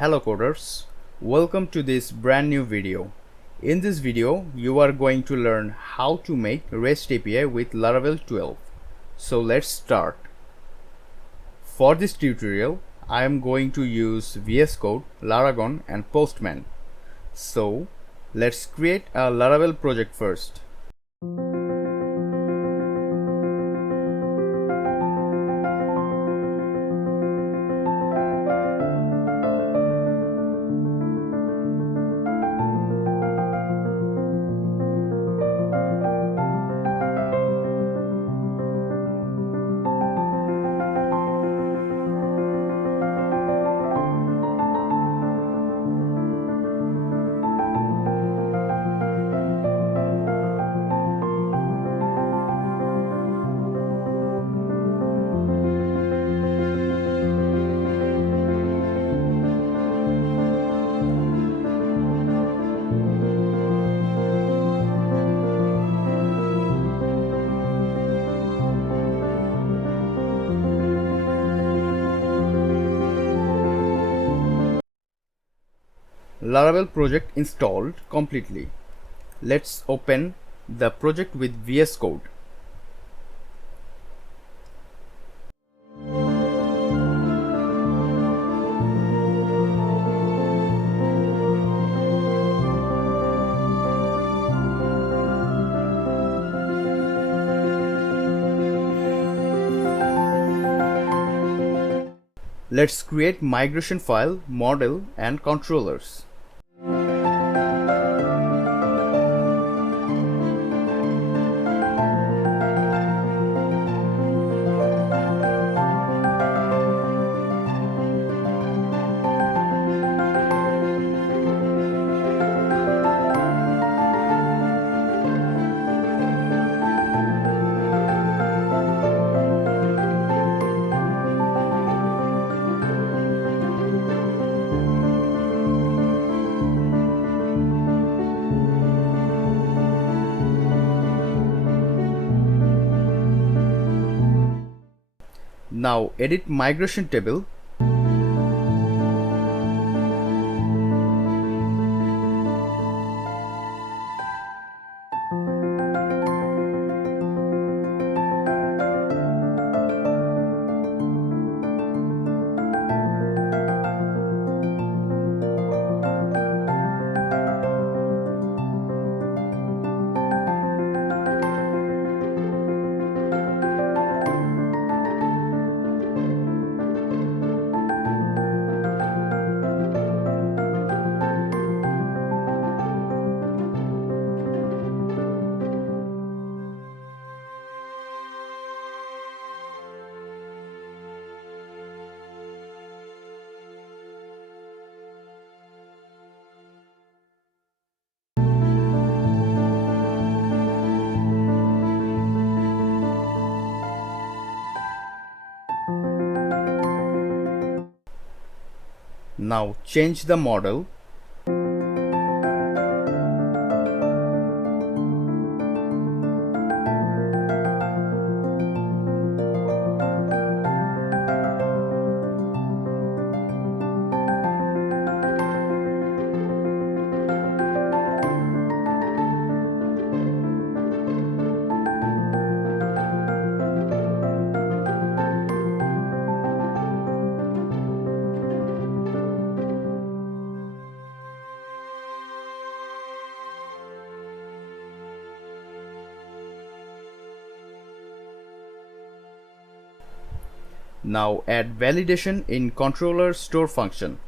Hello coders, welcome to this brand new video. In this video, you are going to learn how to make REST API with Laravel 12. So let's start. For this tutorial, I am going to use VS Code, Laragon and Postman. So let's create a Laravel project first. Laravel project installed completely. Let's open the project with VS Code. Let's create migration file, model and controllers. Now edit migration table. Now change the model. Now add validation in controller store function.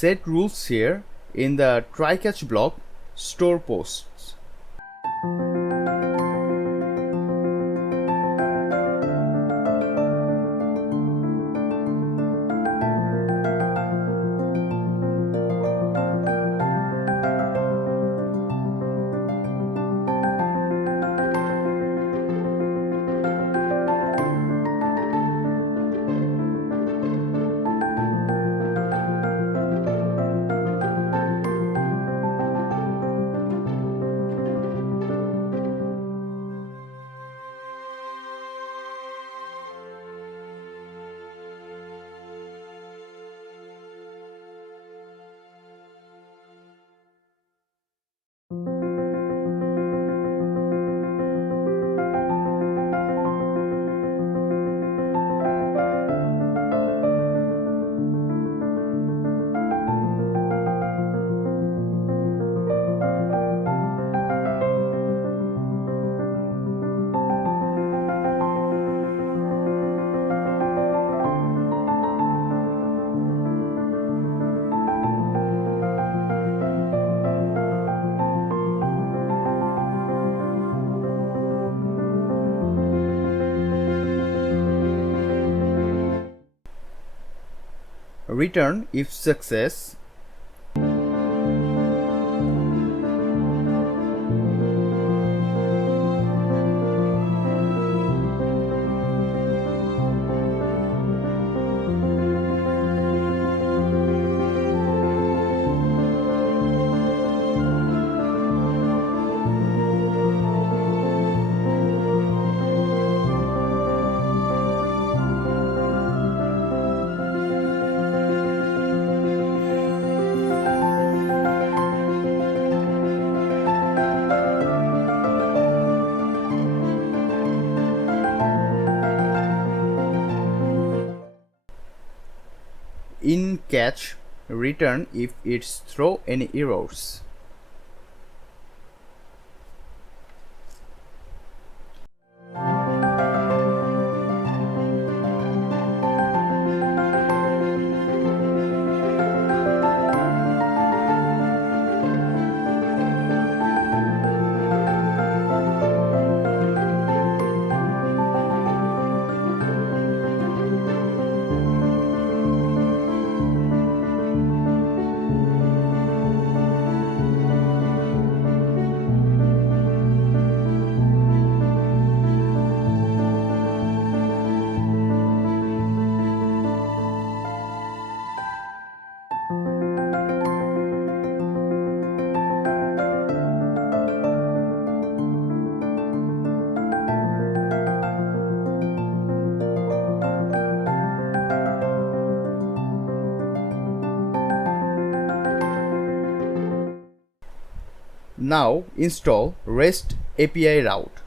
set rules here in the try-catch block store posts. Return if success. In catch, return if it's throw any errors. Now install REST API route.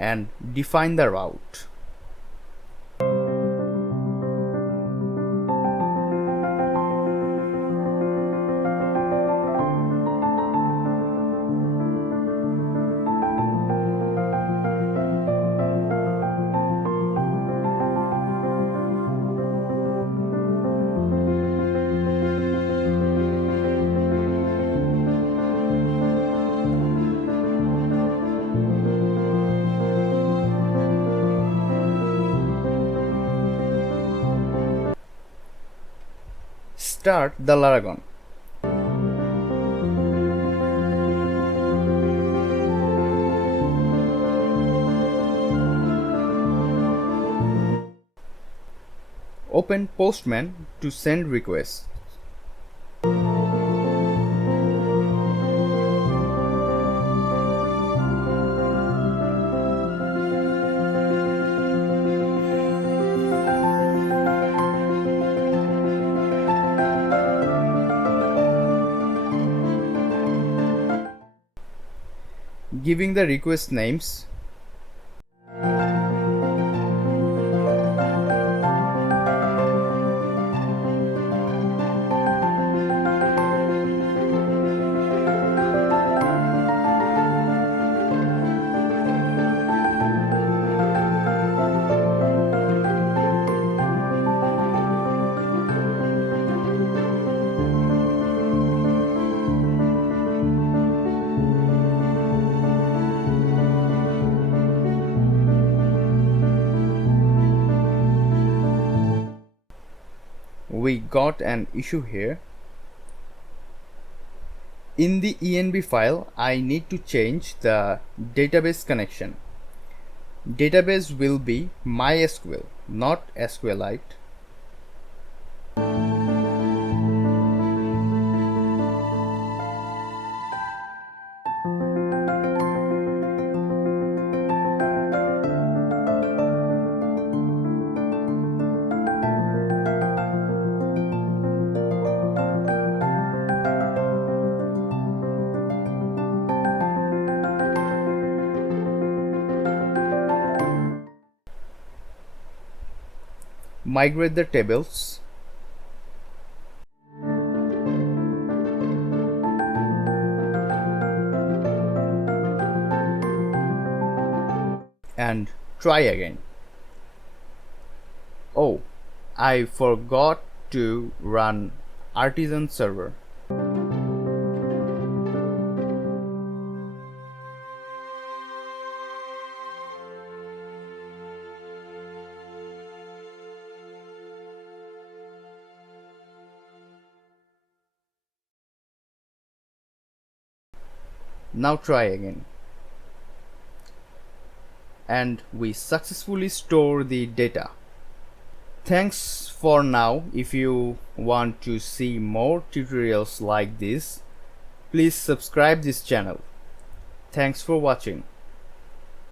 And define the route. Start the Laravel. Open Postman to send requests. giving the request names, we got an issue here. In the env file, I need to change the database connection. Database will be MySQL, not SQLite. Migrate the tables, and try again. Oh, I forgot to run artisan server. Now try again. And we successfully store the data. Thanks for now. If you want to see more tutorials like this, please subscribe this channel. Thanks for watching.